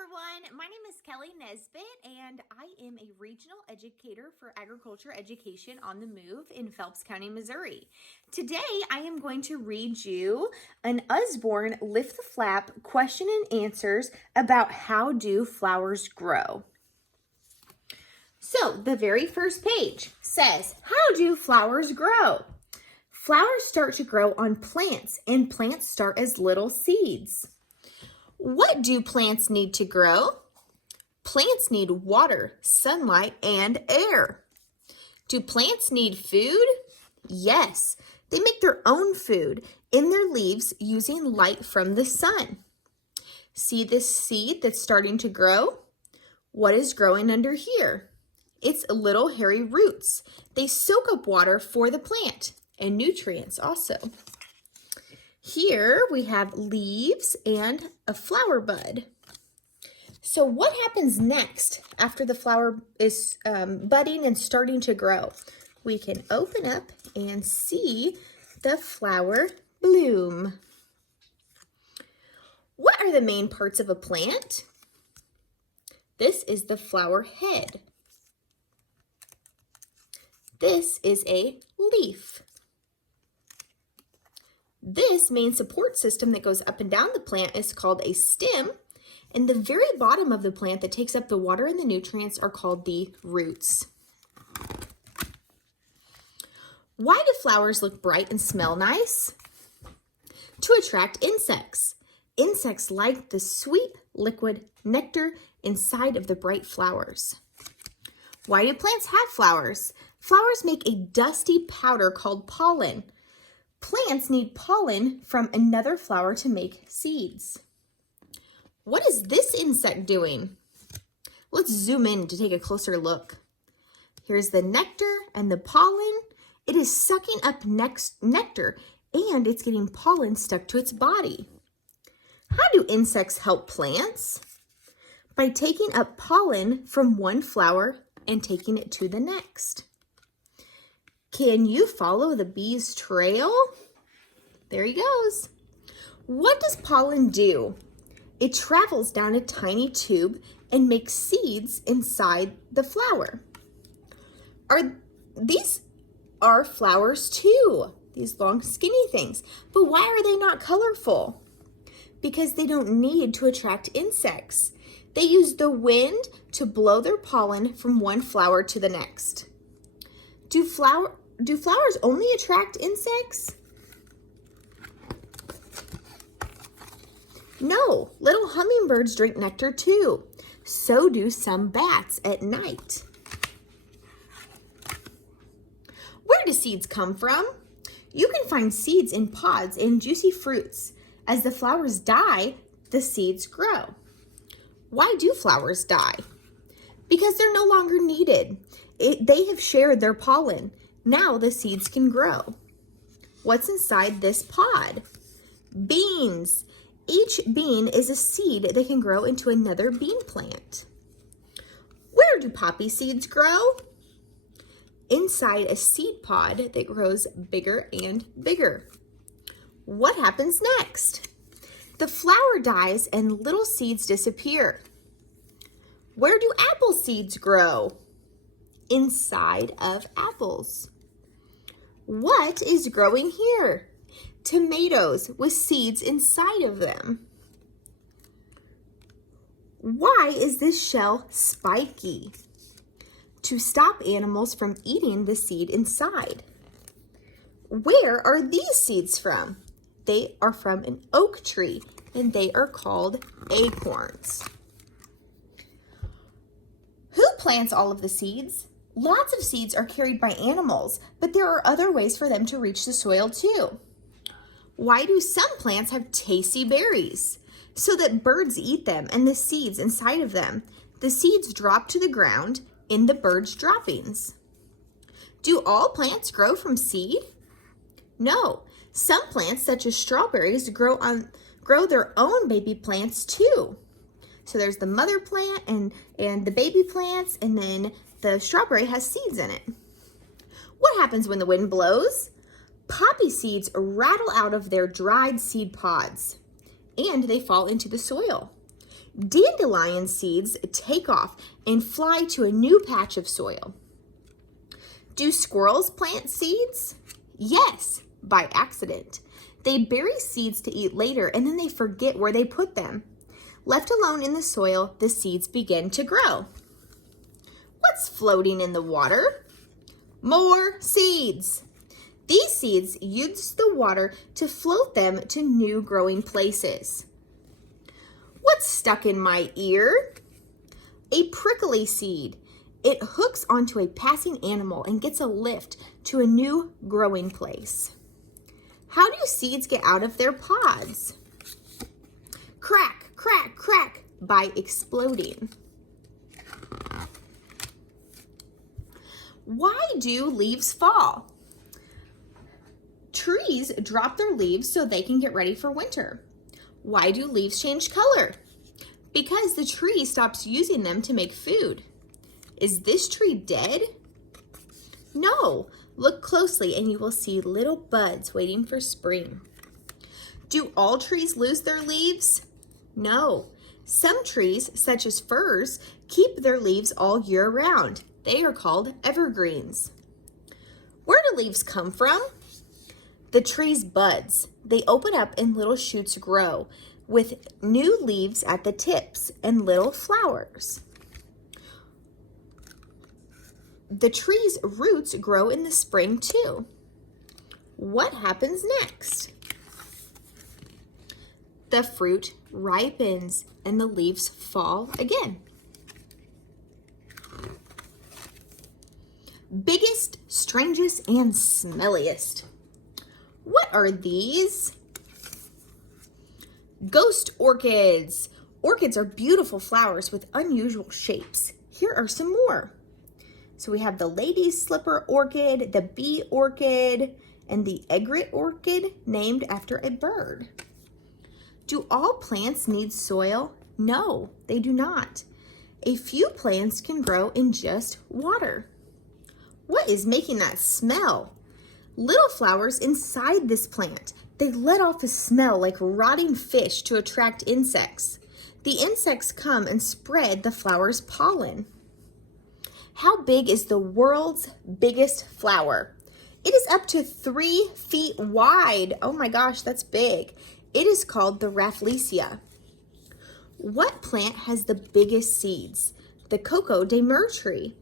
Everyone, my name is Kelly Nesbitt and I am a regional educator for agriculture education on the move in Phelps County, Missouri. Today I am going to read you an Usborne Lift the Flap question and answers about how do flowers grow. So the very first page says, how do flowers grow? Flowers start to grow on plants and plants start as little seeds. What do plants need to grow? Plants need water, sunlight, and air. Do plants need food? Yes, they make their own food in their leaves using light from the sun. See this seed that's starting to grow? What is growing under here? It's little hairy roots. They soak up water for the plant and nutrients also. Here we have leaves and a flower bud. So what happens next after the flower is budding and starting to grow? We can open up and see the flower bloom. What are the main parts of a plant? This is the flower head. This is a leaf. This main support system that goes up and down the plant is called a stem, and the very bottom of the plant that takes up the water and the nutrients are called the roots. Why do flowers look bright and smell nice? To attract insects. Insects like the sweet liquid nectar inside of the bright flowers. Why do plants have flowers? Flowers make a dusty powder called pollen. Plants need pollen from another flower to make seeds. What is this insect doing? Let's zoom in to take a closer look. Here's the nectar and the pollen. It is sucking up nectar and it's getting pollen stuck to its body. How do insects help plants? By taking up pollen from one flower and taking it to the next. Can you follow the bee's trail? There he goes. What does pollen do? It travels down a tiny tube and makes seeds inside the flower. These are flowers too, these long skinny things. But why are they not colorful? Because they don't need to attract insects. They use the wind to blow their pollen from one flower to the next. Do flowers only attract insects? No, little hummingbirds drink nectar too. So do some bats at night. Where do seeds come from? You can find seeds in pods and juicy fruits. As the flowers die, the seeds grow. Why do flowers die? Because they're no longer needed. They have shared their pollen. Now the seeds can grow. What's inside this pod? Beans. Each bean is a seed that can grow into another bean plant. Where do poppy seeds grow? Inside a seed pod that grows bigger and bigger. What happens next? The flower dies and little seeds disappear. Where do apple seeds grow? Inside of apples. What is growing here? Tomatoes with seeds inside of them. Why is this shell spiky? To stop animals from eating the seed inside. Where are these seeds from? They are from an oak tree and they are called acorns. Who plants all of the seeds? Lots of seeds are carried by animals, but there are other ways for them to reach the soil too. Why do some plants have tasty berries? So that birds eat them and the seeds inside of them. The seeds drop to the ground in the bird's droppings. Do all plants grow from seed? No. Some plants, such as strawberries, grow their own baby plants too. So there's the mother plant and the baby plants, and then the strawberry has seeds in it. What happens when the wind blows? Poppy seeds rattle out of their dried seed pods and they fall into the soil. Dandelion seeds take off and fly to a new patch of soil. Do squirrels plant seeds? Yes, by accident. They bury seeds to eat later and then they forget where they put them. Left alone in the soil, the seeds begin to grow. What's floating in the water? More seeds. These seeds use the water to float them to new growing places. What's stuck in my ear? A prickly seed. It hooks onto a passing animal and gets a lift to a new growing place. How do seeds get out of their pods? Crack, crack, crack, by exploding. Why do leaves fall? Trees drop their leaves so they can get ready for winter. Why do leaves change color? Because the tree stops using them to make food. Is this tree dead? No. Look closely and you will see little buds waiting for spring. Do all trees lose their leaves? No. Some trees, such as firs, keep their leaves all year round. They are called evergreens. Where do leaves come from? The tree's buds. They open up and little shoots grow with new leaves at the tips and little flowers. The tree's roots grow in the spring too. What happens next? The fruit ripens and the leaves fall again. Biggest, strangest, and smelliest. What are these? Ghost orchids. Orchids are beautiful flowers with unusual shapes. Here are some more. So we have the lady's slipper orchid, the bee orchid, and the egret orchid named after a bird. Do all plants need soil? No, they do not. A few plants can grow in just water. What is making that smell? Little flowers inside this plant. They let off a smell like rotting fish to attract insects. The insects come and spread the flower's pollen. How big is the world's biggest flower? It is up to 3 feet wide. Oh my gosh, that's big. It is called the Rafflesia. What plant has the biggest seeds? The Coco de Mer tree.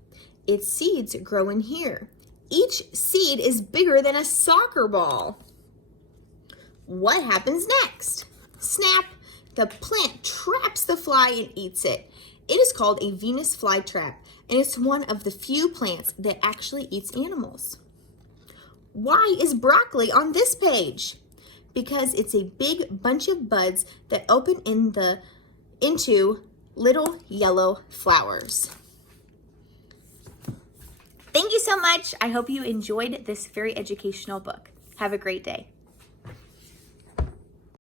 Its seeds grow in here. Each seed is bigger than a soccer ball. What happens next? Snap! The plant traps the fly and eats it. It is called a Venus flytrap, and it's one of the few plants that actually eats animals. Why is broccoli on this page? Because it's a big bunch of buds that open into little yellow flowers. Thank you so much. I hope you enjoyed this very educational book. Have a great day.